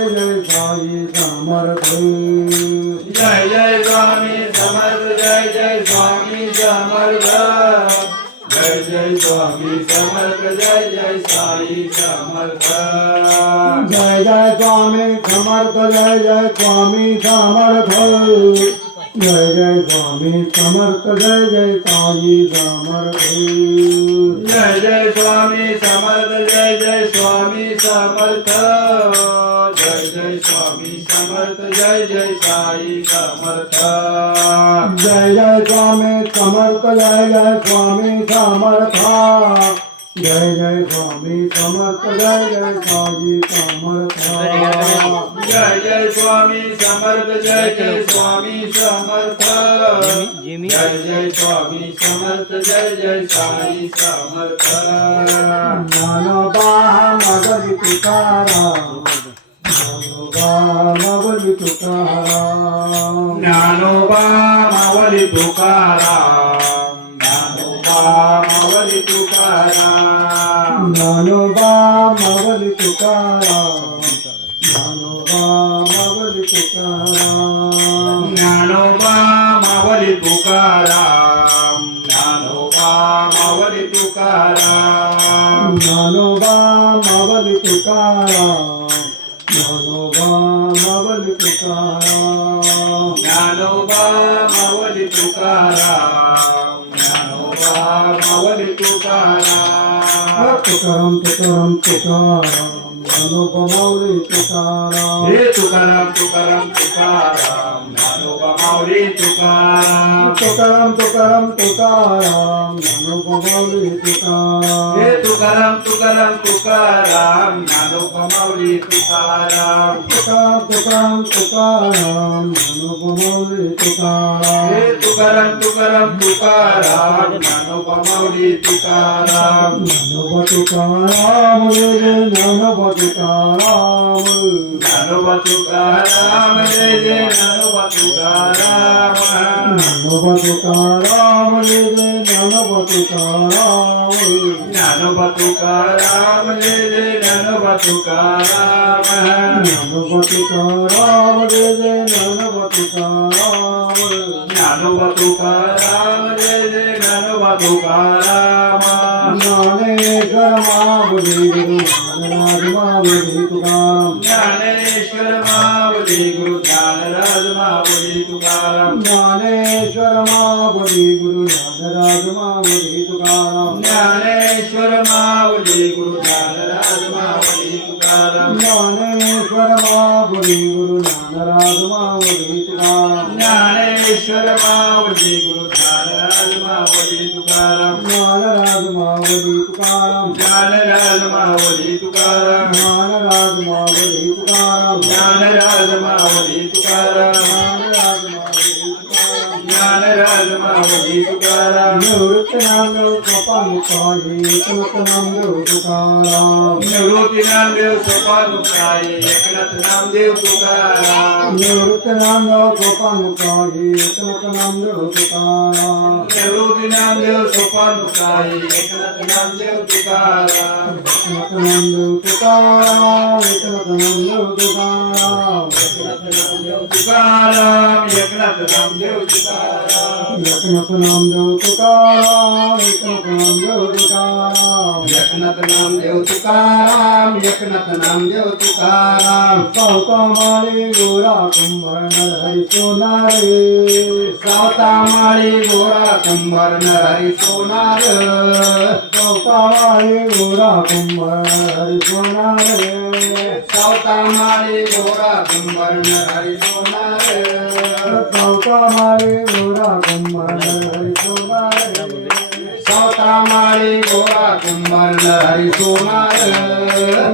जय साई समर्थ जय जय स्वामी समर्थ जय जय स्वामी समर्थ जय जय स्वामी समर्थ जय जय साई समर्थ जय जय स्वामी समर्थ जय जय स्वामी समर्थ जय जय स्वामी समर्थ जय जय साई समर्थ जय जय स्वामी समर्थ जय जय स्वामी समर्थ जय जय स्वामी समर्थ जय जय साई समर्थ जय जय स्वामी समर्थ जय जय स्वामी समर्थ जय जय स्वामी समर्थ जय जय साई समर्थ जय जय स्वामी समर्थ जय जय स्वामी समर्थ जय जय स्वामी समर्थ जय जय साई समर्थ ज्ञानोबा मगरी तुकाराम ज्ञानोबा मगरी तुकाराम ज्ञानोबा मावली तुकाराम ज्ञानोबा मावली तुकाराम ज्ञानोबा मगरी तुकाराम ज्ञानोबा मगरी तुकाराम ज्ञानोबा मावली तुकाराम ज्ञानोबा मावली तुकाराम ज्ञानोबा मगरी तुकाराम ज्ञानोबा मगरी तुकाराम ज्ञानोबा मावली तुकाराम ज्ञानोबा मावली तुकाराम तुकाराम तुकाराम तुकाराम ज्ञानोबा माऊली तुकाराम हे तुकाराम तुकाराम तुकाराम ज्ञानोबा माऊली तुकाराम तुकाराम तुकाराम तुकाराम ज्ञानोबा माऊली तुकाराम हे तुकाराम तुकाराम तुकाराम ज्ञानोबा माऊली तुकाराम तुकाराम तुकाराम तुकाराम ज्ञानोबा माऊली तुकाराम हे तुकाराम तुकाराम तुकाराम ज्ञानोबा माऊली तुकाराम ज्ञानोबा तुकाराम जय जय ज्ञानोबा तुकाराम ज्ञानोबा तुकाराम जय जय ज्ञानोबा तुकाराम ज्ञानोबा तुकाराम जय जय ज्ञानोबा तुकाराम ज्ञानोबा तुकाराम जय जय ज्ञानोबा तुकाराम ज्ञानोबा तुकाराम जय जय ज्ञानोबा तुकाराम ज्ञानोबा तुकाराम जय जय ज्ञानोबा तुकाराम ज्ञानेश्वर माऊली गुरु ज्ञानराज माऊली तुकाराम ज्ञानेश्वर माऊली गुरु ज्ञानराज माऊली तुकाराम ज्ञानेश्वर माऊली गुरु ज्ञानराज माऊली तुकाराम ज्ञानेश्वर माऊली गुरु ज्ञानराज माऊली तुकाराम ज्ञानेश्वर माऊली गुरु ज्ञानराज माऊली तुकाराम ज्ञानेश्वर माऊली गुरु ज्ञानराज माऊली तुकाराम ज्ञानराज माऊली तुकाराम ज्ञानराज माऊली तुकाराम ज्ञानराज माऊली तुकाराम ज्ञानराज माऊली तुकाराम ज्ञानराज माऊली तुकाराम ज्ञानराज माऊली तुकाराम निवृत्त नामदेव स्वपामुखाई एकनाथ नामदेव तुकाराम निवृत्ती नामदेव सोपानुसाई एकनाथ नामदेव तुकाराम निवृत्त नामदेव स्वपामुखाई एकनाथ नामदेव तुकाराम निवृत्ती नामदेव सोपानुसाई एकनाथ नामदेव तुकाराम एकनाथ नामदेव तुकाराम एकनाथ नामदेव तुकाराम तुकाराम एकनाथ नामदेव तुकाराम एकनाथ नामदेव तुकाराम एकनाथ नामदेव तुकाराम एकनाथ नामदेव तुकाराम एकनाथ नामदेव तुकाराम सावतामाळी गोरा कुंभार नरहरी सोनारे सावतामाळी गोरा कुंभार नरहरी सोनार सावतामाळी गोरा कुंभार नरहरी सोनारे सावतामाळी गोरा कुंभार नरहरी सोनार सावतामाळी गोरा कुंभार नरहरी सोनारे सावतामाळी गोरा कुंभार नरहरी सोनार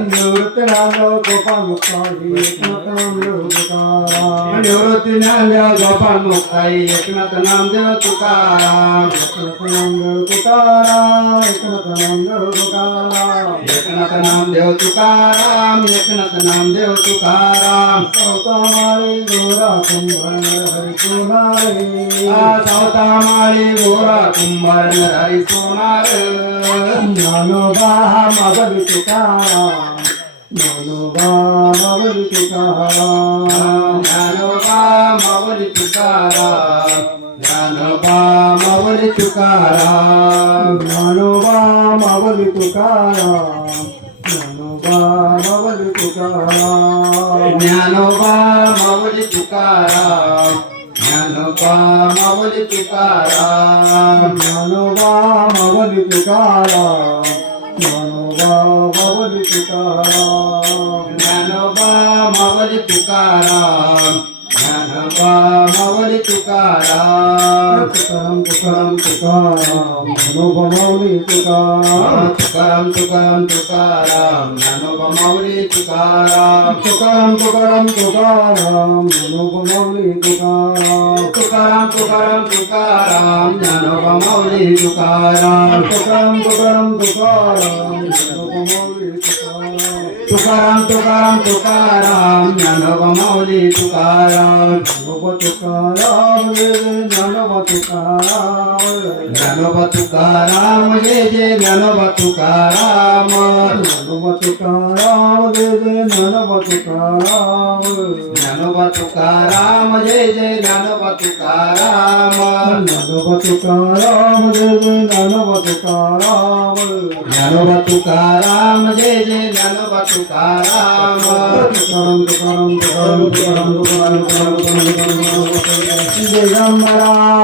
निवृत्त नामदेव गोपामुखाई एकनाथ नामदेव तुकाराम निवृत्ती नामदेव गोपाल मुक्ताई एकनाथ नामदेव तुकाराम एकनाथ नामदेव तुकाराम एकनाथ नामदेव तुकाराम एकनाथ नामदेव तुकाराम एकनाथ नामदेव तुकाराम सावतामाळी गोरा कुंभार नरहरी सोनारे सावतामाळी गोरा कुंभार नरहरी सोनार ज्ञानोबा मागरी तुकाराम ज्ञानोबा माऊली तुकाराम ज्ञानोबा माऊली तुकाराम ज्ञानोबा माऊली तुकाराम ज्ञानोबा माऊली तुकाराम ज्ञानोबा माऊली तुकाराम ज्ञानोबा माऊली तुकाराम ज्ञानोबा माऊली तुकाराम ज्ञानोबा माऊली तुकाराम ज्ञानोबा माऊली तुकाराम ज्ञानोबा माऊली तुकाराम ज्ञानोबा माऊली तुकाराम तुकाराम तुकाराम तुकाराम ज्ञानोबा माऊली तुकाराम तुकाराम तुकाराम तुकाराम ज्ञानोबा माऊली तुकाराम तुकाराम तुकाराम तुकाराम ज्ञानोबा माऊली तुकाराम तुकाराम तुकाराम तुकाराम ज्ञानोबा माऊली तुकाराम तुकाराम तुकाराम तुकाराम ज्ञानोबा माऊली तुकाराम तुकाराम तुकाराम तुकाराम ज्ञानोबा माऊली तुकाराम ज्ञानोबा तुकाराम ज्ञानोबा तुकाराम ज्ञानोबा तुकाराम जय जय ज्ञानोबा तुकाराम ज्ञानोबा तुकाराम ज्ञानोबा तुकाराम ज्ञानोबा तुकाराम जय जय ज्ञानोबा तुकाराम ज्ञानोबा तुकाराम ज्ञानोबा तुकाराम ज्ञानोबा तुकाराम जय जय ज्ञानोबा तुकाराम तुकाराम तुकाराम तुकाराम तुकाराम तुकाराम तुकाराम तुकाराम तुकाराम जय राम महाराज